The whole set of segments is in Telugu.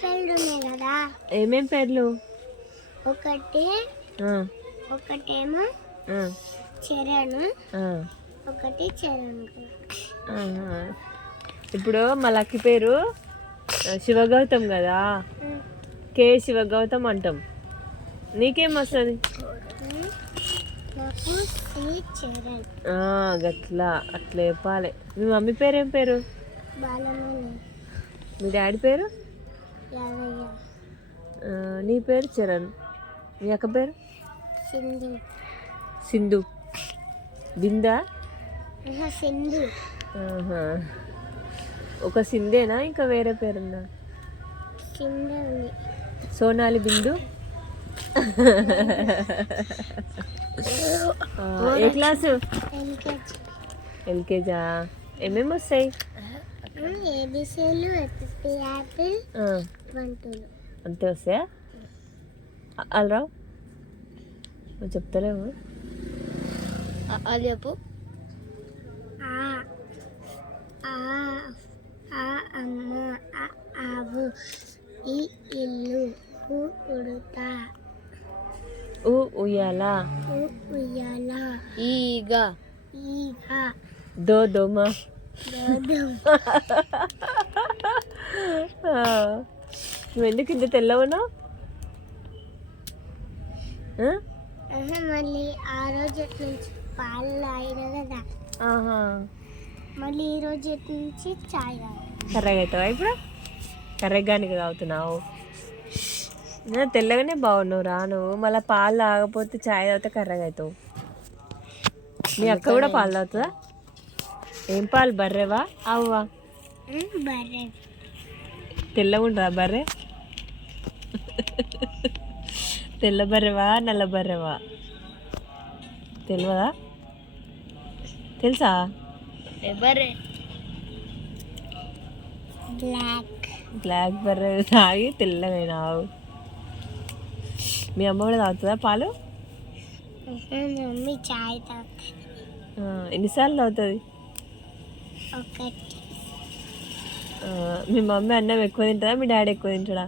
పేర్లు ఉన్నాయి కదా. ఏమేం పేర్లు? ఒకటేమో చరణ్, ఒకటి చరణ్. ఇప్పుడు మా లక్కీ పేరు శివగౌతమ్ కదా, కే శివగౌతమ్ అంటాం. నీకేం వస్తుంది? గట్లా అట్లా చెప్పాలి. మీ మమ్మీ పేరు ఏం పేరు? మీ డాడీ పేరు? నీ పేరు చరణ్. మీ అక్క పేరు? సింధు. బిందా? సింధు. ఒక సింధేనా, ఇంకా వేరే పేరుందా? సోనాలి బిందు. ఏ క్లాసు? ఎల్కేజా. ఏమేమి వస్తాయి? అంతే వస్తాయా? అలరావు నువ్వు చెప్తలేవు. అది చెప్పు. అమ్మ, ఆవు, ఈ ఇల్లు, ఉడతా, ఉయ్యాల, ఈగ, దోమ. నువ్వు ఎందుకు ఇంత తెల్లవున్నావు? మళ్ళీ ఆ రోజు నుంచి పాలు తాగిన కదా, మళ్ళీ ఈ రోజు నుంచి చాయ్ కర్రగా అవుతావా? ఇప్పుడు కర్రగానికి తాగుతున్నావు. తెల్లగానే బాగున్నావు రా. నువ్వు మళ్ళీ పాలు తాగకపోతే చాయ్ తాగితే కర్రగా అవుతావు. మీ అక్క కూడా పాలు తాగుతుందా? ఏం పాలు? బర్రెవా అవ్వా? తెల్లగా ఉంటుందా బర్రె? తెల్ల బర్రెవా నల్ల బర్రెవా తెలియదా? తెలుసా? బర్రె బ్లాక్ బర్రె తాగి తెల్లగైనావు. మీ అమ్మ కూడా తాగుతుందా పాలు? మమ్మీ చాయ్ తాగుతుంది. ఎన్నిసార్లు తాగుతుంది? మీ మమ్మీ అన్నం ఎక్కువ తింటుందా, మీ డాడీ ఎక్కువ తింటాడా?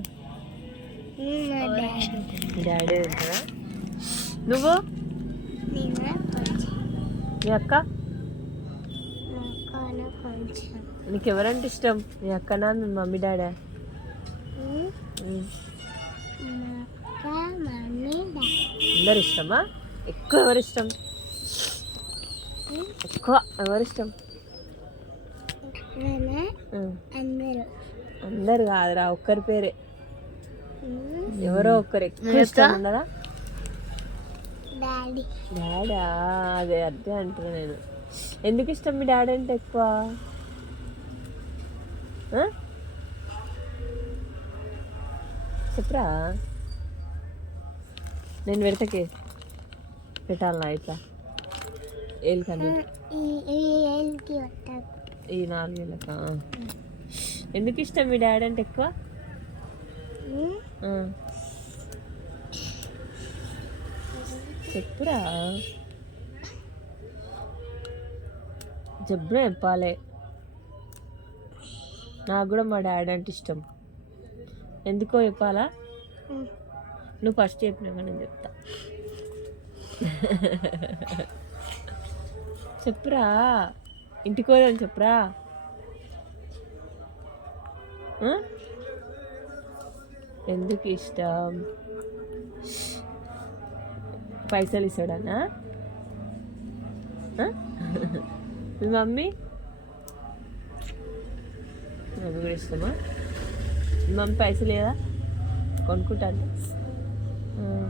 మీ డాడీ తింటాడా? నువ్వు? మీ అక్క? నీకు ఎవరంటే ఇష్టం? మీ అక్కనా, మీ మమ్మీ డాడా? అందరు ఇష్టమా? ఎక్కువ ఎవరిష్టం? ఎక్కువ ఎవరిష్టం? అందరు కాదురా, ఒక్కరి పేరే. ఎవరో ఒక్కరు ఎక్కువ ఇష్టం ఉండదా? డాడా? అదే అదే అంటున్నా నేను. ఎందుకు ఇష్టం మీ డాడీ అంటే ఎక్కువ? చెప్పరా? నేను పెడతాకే పెట్టాలనా ఇట్లా ఏళ్ళకన్నా? ఈ 4 ఏళ్ళకా? ఎందుకు ఇష్టం మీ డాడీ అంటే ఎక్కువ? చెప్పురా, జబ్బున చెప్పాలి. నాకు కూడా మా డాడీ అంటే ఇష్టం. ఎందుకో చెప్పాలా? నువ్వు ఫస్ట్ చెప్పినాక నేను చెప్తా. చెప్పురా, ఇంటికి పోదని చెప్పురా. ఎందుకు ఇష్టం? పైసలు ఇస్తాడనా? మీ మమ్మీ కూడా ఇష్టమా? మీ మమ్మీ పైసలు లేదా కొనుక్కుంటాను.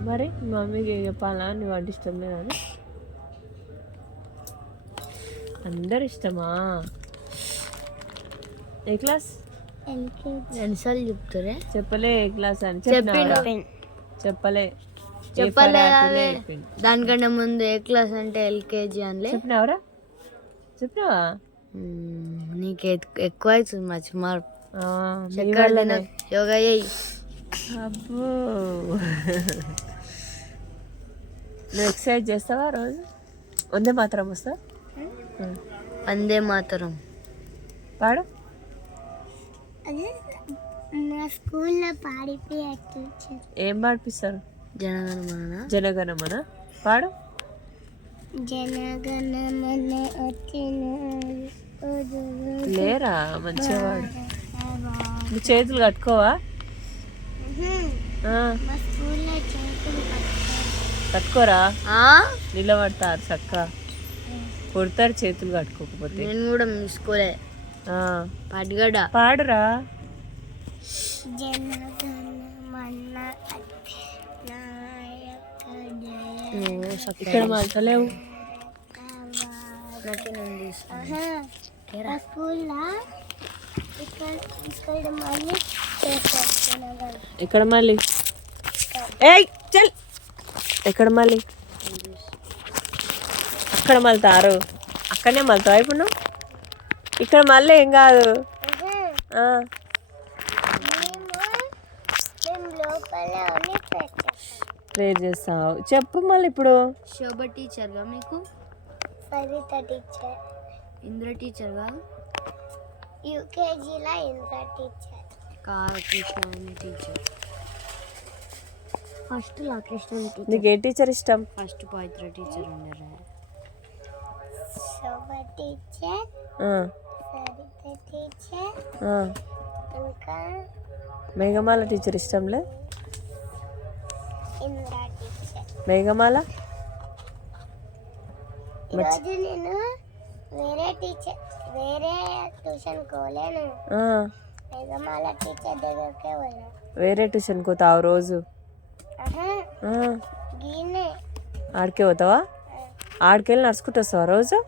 మరి మీ మమ్మీకి చెప్పాలా నువ్వు అంటే ఇష్టం లేదని? అందరు ఇష్టమా? ఏ క్లాస్? ఎన్నిసార్లు చెప్తారే? చెప్పలే ఏ క్లాస్ అని. చెప్పలే దానికంటే ముందు ఏ క్లాస్ అంటే ఎల్కేజీ అని చెప్పినావరా? చెప్పినావా? నీకు ఎక్కువ అవుతుంది మంచి మార్పు. యోగా అబ్బో, నువ్వు ఎక్సర్సైజ్ చేస్తావా రోజు? వందే మాత్రం వస్తా? వందే మాతరం పాడు. నా స్కూల్లో పాడిపోయే టీచర్ ఏం పాడిపిస్తారు? జనగణమన జనగణమన పాడు. జనగణమన లేరా మంచిగా వాడు. నువ్వు చేతులు కట్టుకోవా? ఆ, మా స్కూల్లో చేతులు కట్టుకోరా? నిలబడతారు చక్క కొడతారు చేతులు కట్టుకోకపోతే. నేను కూడా మిస్కోలే ఆ, పడిగడ్డ పాడురా. జనగణమన ఇక్కడ మాట్లాడలేవు. నాకేనండి మా స్కూల్లో ఇక్కడ మళ్ళీ చేస్తారు జనగణమన. ఇక్కడ మళ్ళీ ఏయ్ చల్. ఎక్కడ మళ్ళీ? అక్కడ మళ్తారు. అక్కడనే మళ్తావా ఇప్పుడు నువ్వు? ఇక్కడ మళ్ళీ ఏం కాదు. ఆ, మేము లోపల అన్ని ప్రేర్ చేస్తావు. చెప్పు మళ్ళీ ఇప్పుడు. శోభ టీచర్గా మీకు, సరిత టీచర్, ఇంద్ర టీచర్గా, యూకేజీలో ఇంద్ర టీచర్, కృష్ణ అనే టీచర్, ఫస్ట్ కృష్ణ టీచర్, నీకు ఏ టీచర్ ఇష్టం? ఫస్ట్ పవిత్ర టీచర్ ఉండరు. శోభ టీచర్, ఆ, సరిత టీచర్, ఆ. ఇంకా మేఘమాల టీచర్ ఇష్టంలే? ఇంద్ర టీచర్. మేఘమాల ఈరోజు నేను వేరే ట్యూషన్ కోలేను, ఆ, మేఘమాల టీచర్ దగ్గరకే పోయినా. వేరే ట్యూషన్కి పోతావు రోజు? ఆ, గీనే ఆడికే పోతావా? ఆడికెళ్ళి నడుచుకుంటూ వస్తావా రోజు?